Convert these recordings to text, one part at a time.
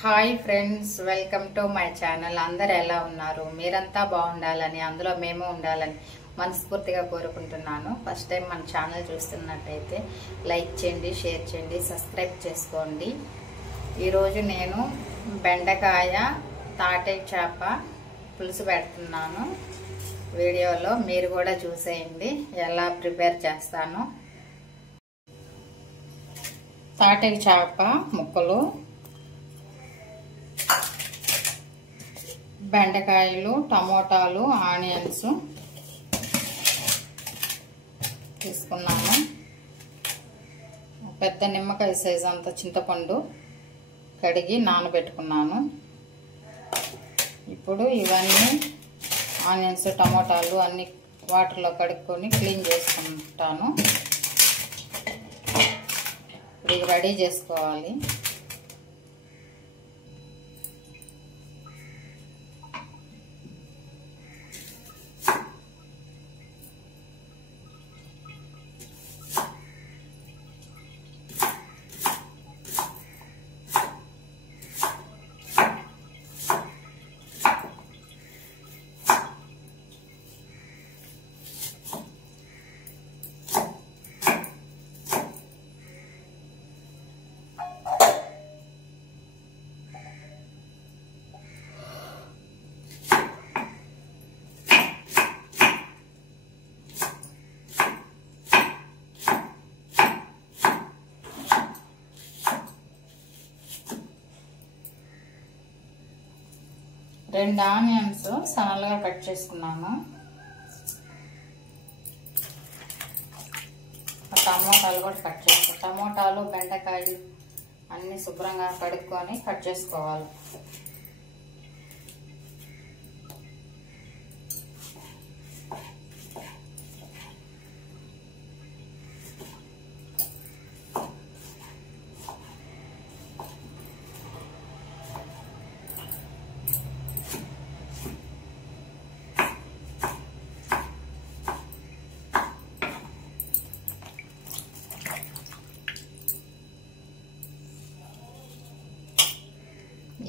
Hi friends, welcome to my channel. అందరు ఎలా ఉన్నారు? మీరంతా బాగుండాలని, అందులో మేము ఉండాలని మనస్ఫూర్తిగా కోరుకుంటున్నాను. ఫస్ట్ టైం మన ఛానల్ చూస్తున్నట్టయితే లైక్ చేయండి, షేర్ చేయండి, సబ్స్క్రైబ్ చేసుకోండి. ఈరోజు నేను బెండకాయ తాటై చేప పులుసు పెడుతున్నాను. వీడియోలో మీరు కూడా చూసేయండి ఎలా ప్రిపేర్ చేస్తాను. తాటై చేప ముక్కలు, బెండకాయలు, టమోటాలు, ఆనియన్స్ తీసుకున్నాను. పెద్ద నిమ్మకాయ సైజు అంత చింతపండు కడిగి నానబెట్టుకున్నాను. ఇప్పుడు ఇవన్నీ ఆనియన్స్, టమోటాలు అన్ని వాటర్లో కడుక్కొని క్లీన్ చేసుకుంటాను. ఇప్పుడు ఇవి రెడీ చేసుకోవాలి. రెండు ఆనియన్స్ సన్నగా కట్ చేసుకున్నాను. టమోటాలు కూడా కట్ చేసుకోవాలి. టమోటాలు, బెండకాయలు అన్ని శుభ్రంగా కడుక్కొని కట్ చేసుకోవాలి.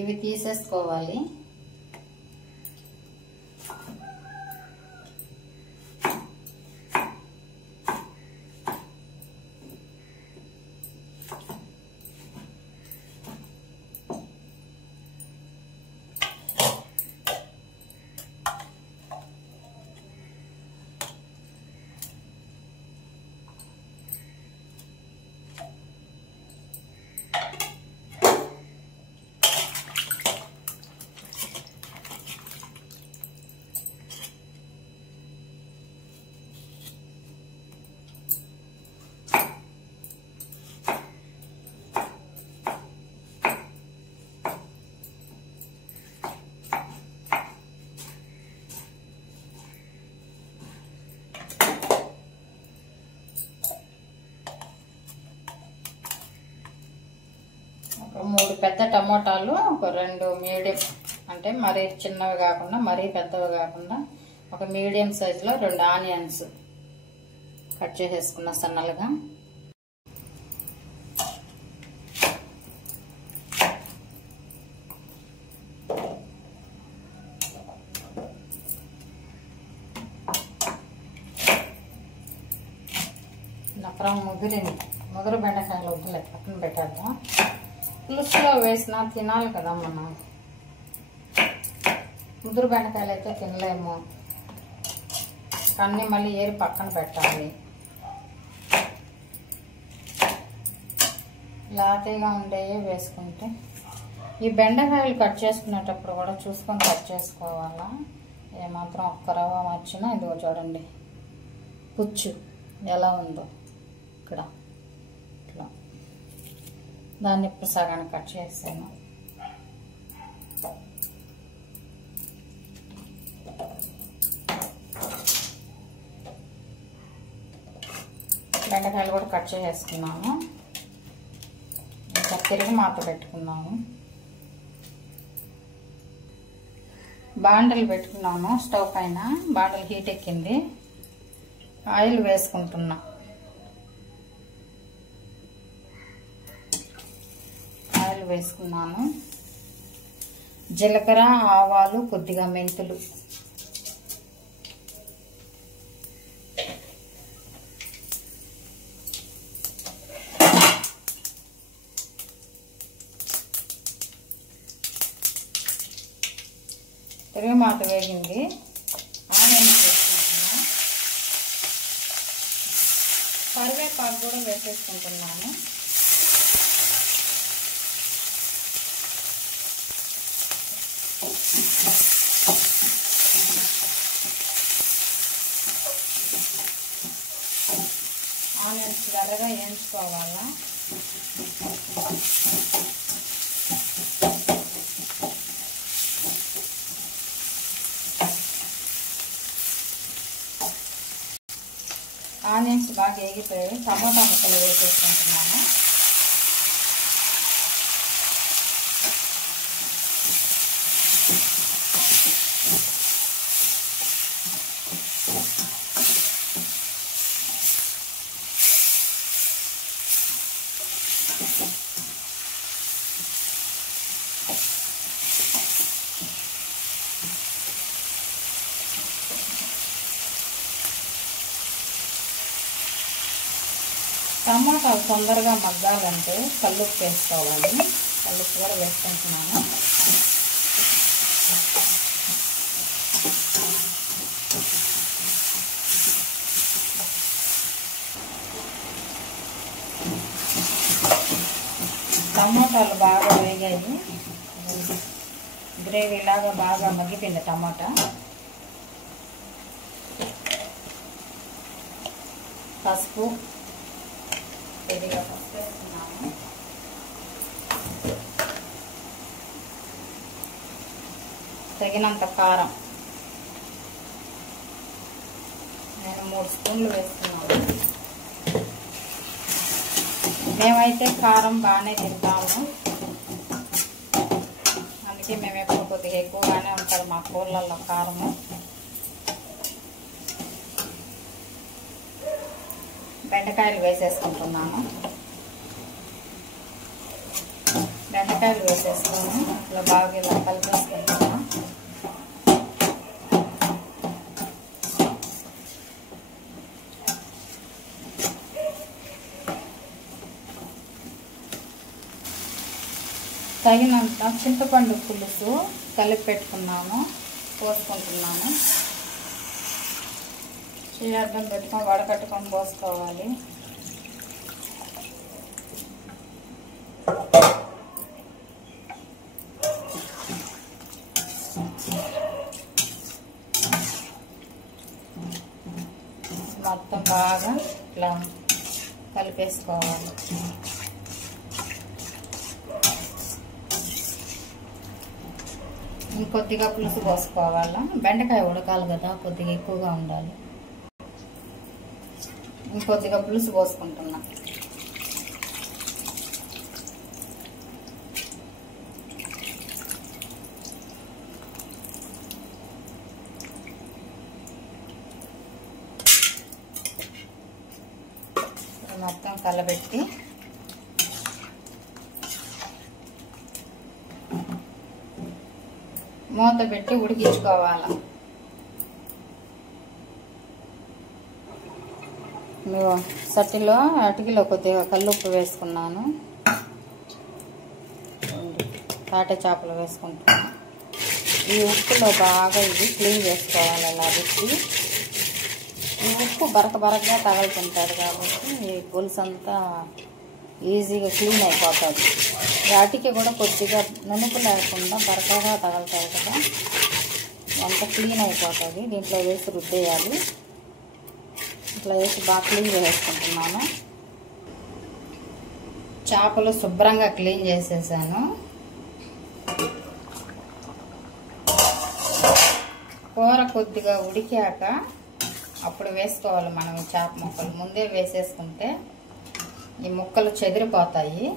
ఇవి తీసేసుకోవాలి. మూడు పెద్ద టమోటాలు, ఒక రెండు మీడియం, అంటే మరీ చిన్నవి కాకుండా మరీ పెద్దవి కాకుండా ఒక మీడియం సైజులో రెండు ఆనియన్స్ కట్ చేసేసుకున్న సన్నలుగా. నక్కరం ముదురు బెండకాయలు వద్దులే, పక్కన పెట్టేద్దాం. పులుసులో వేసినా తినాలి కదా మనం. ముదురు బెండకాయలు అయితే తినలేము, అన్నీ మళ్ళీ ఏరి పక్కన పెట్టాలి. లాతీగా ఉండేవి వేసుకుంటే. ఈ బెండకాయలు కట్ చేసుకునేటప్పుడు కూడా చూసుకొని కట్ చేసుకోవాలా. ఏమాత్రం ఒక్క రవ్వ వచ్చినా ఇదిగో చూడండి పుచ్చు ఎలా ఉందో ఇక్కడ. ఇట్లా దాన్ని ఇప్పుడు సగాన్ని కట్ చేసాను. బెండకాయలు కూడా కట్ చేసేసుకున్నాను. ఇంకా తిరిగి మాత పెట్టుకున్నాను. బాండలు పెట్టుకున్నాను స్టవ్ పైన. బాండలు హీట్ ఎక్కింది. ఆయిల్ వేసుకుంటున్నా. వేసుకున్నాను. జీలకర్ర, ఆవాలు, కొద్దిగా మెంతులు. తిరుగుమాత వేగింది, ఆనియన్స్ వేసుకుంటున్నాను. కరివేపాకు కూడా వేసేసుకుంటున్నాను. ఆనియన్స్ ఎర్రగా వేయించుకోవాలా. ఆనియన్స్ బాగా వేగిపోయి టమాటా ముక్కలు వేసేసుకుంటున్నాను. టమాటాలు తొందరగా మగ్గాలంటే కల్లుప్పు వేసుకోవాలి. కల్లుప్పు కూడా వేసుకుంటున్నాను. టమాటాలు బాగా వేగాయి, గ్రేవీ లాగా బాగా మగ్గిపోయింది టమాటా. పసుపు, కొద్దిగా పసుపు వేస్తున్నాను. తగినంత కారం, నేను 3 స్పూన్లు వేస్తున్నాను. మేమైతే కారం బాగానే తింటాము, అందుకే మేము ఎప్పుడు కొద్దిగా ఎక్కువగానే ఉంటుంది మా కూరలలో కారము. బెండకాయలు వేసేసుకుంటున్నాను. బెండకాయలు వేసేసుకొని ఇట్లా బాగా ఇలా కలిపేసుకుంటున్నాను. తగినంత చింతపండు పులుసు కలిపి పెట్టుకున్నాను, పోసుకుంటున్నాను. అర్థం పెట్టుకొని వడకట్టుకొని పోసుకోవాలి. మొత్తం బాగా ఇట్లా కలిపేసుకోవాలి. ఇంకొద్దిగా పులుసు పోసుకోవాలా, బెండకాయ ఉడకాలి కదా, కొద్దిగా ఎక్కువగా ఉండాలి. ఇంకొద్దిగా పులుసు పోసుకుంటున్నా. మొత్తం కలబెట్టి మూత పెట్టి ఉడికించుకోవాలి. సట్టిలో అటికిలో కొద్దిగా కల్లుప్పు వేసుకున్నాను, తాటే చేపలు వేసుకుంటున్నాను. ఈ ఉప్పులో బాగా ఇది క్లీన్ చేసుకోవాలి. అలా పెట్టి ఈ ఉప్పు బరకగా తగులుతుంటుంది కాబట్టి ఈ పులుసు అంతా ఈజీగా క్లీన్ అయిపోతుంది. వాటికి కూడా కొద్దిగా నునుపు లేకుండా బరకగా తగులుతుంది కదా, అంతా క్లీన్ అయిపోతుంది. దీంట్లో వేసి రుద్దేయాలి. ఇట్లా వేసి బాగా క్లీన్ చేసుకుంటున్నాను. చేపలు శుభ్రంగా క్లీన్ చేసేసాను. కూర కొద్దిగా ఉడికాక అప్పుడు వేసుకోవాలి మనం చేప ముక్కలు. ముందే వేసేసుకుంటే ఈ ముక్కలు చెదిరిపోతాయి.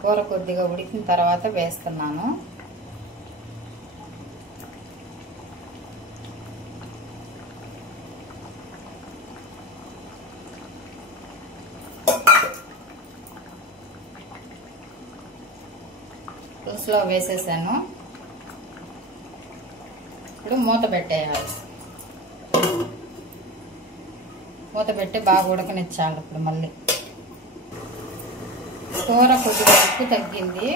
కూర కొద్దిగా ఉడికిన తర్వాత వేస్తున్నాను. పులుసులో వేసేసాను. ఇప్పుడు మూత పెట్టేయాలి. మూత పెట్టి బాగా ఉడకనిచ్చాలి. ఇప్పుడు మళ్ళీ కూర కొద్దిగా ఉప్పు తగ్గింది,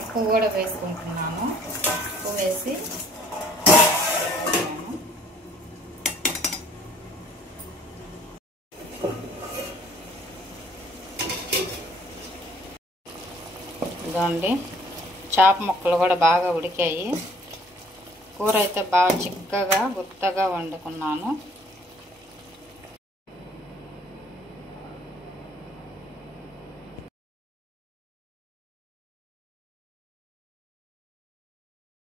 ఉప్పు కూడా వేసుకుంటున్నాను. ఉప్పు వేసి ఇదిగోండి, చేప ముక్కలు కూడా బాగా ఉడికాయి. కూర అయితే బాగా చిక్కగా గుత్తగా వండుకున్నాను.